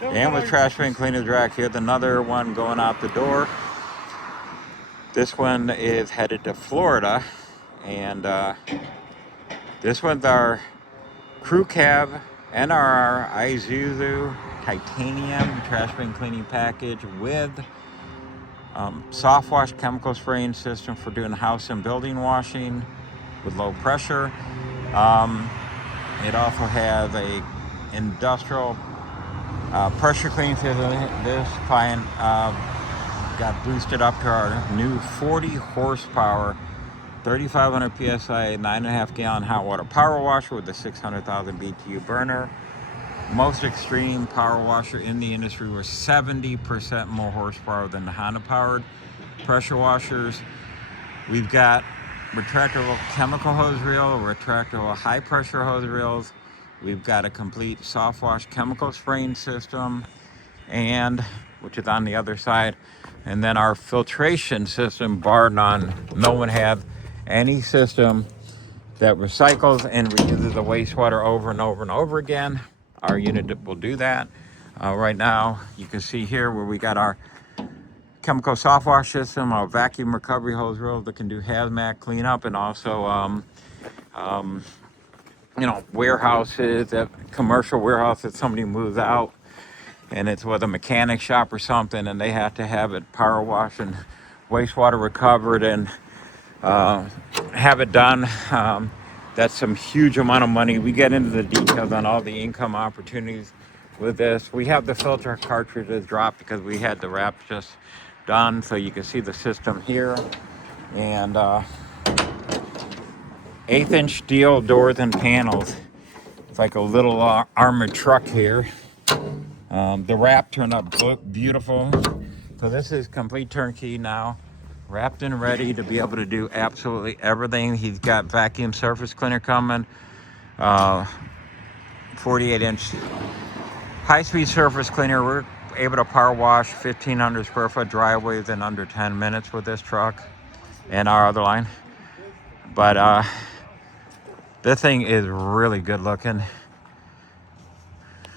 And with trash bin cleaners rack, here's another one going out the door. This one is headed to Florida, and this one's our crew cab NRR Isuzu titanium trash bin cleaning package with soft wash chemical spraying system for doing house and building washing with low pressure. It also has a industrial pressure cleaning system. This client got boosted up to our new 40 horsepower 3,500 psi 9.5 gallon hot water power washer with a 600,000 BTU burner. Most extreme power washer in the industry was 70% more horsepower than the Honda powered pressure washers. We've got retractable chemical hose reel, retractable high pressure hose reels. We've got a complete soft wash chemical spraying system, and which is on the other side. And then our filtration system, bar none. No one has any system that recycles and reuses the wastewater over and over and over again. Our unit will do that. Right now, you can see here where we got our chemical soft wash system, our vacuum recovery hose reel that can do hazmat cleanup, and also warehouses, commercial warehouse that somebody moves out and it's with a mechanic shop or something, and they have to have it power washed and wastewater recovered and have it done. That's some huge amount of money. We get into the details on all the income opportunities with this. We have the filter cartridges dropped because we had the wrap just done, so you can see the system here. And 1/8-inch steel doors and panels. It's like a little armored truck here. The wrap turned out beautiful. So this is complete turnkey now, wrapped and ready to be able to do absolutely everything. He's got vacuum surface cleaner coming, 48-inch high-speed surface cleaner. We're able to power wash 1,500 square foot driveways in under 10 minutes with this truck and our other line. But this thing is really good looking.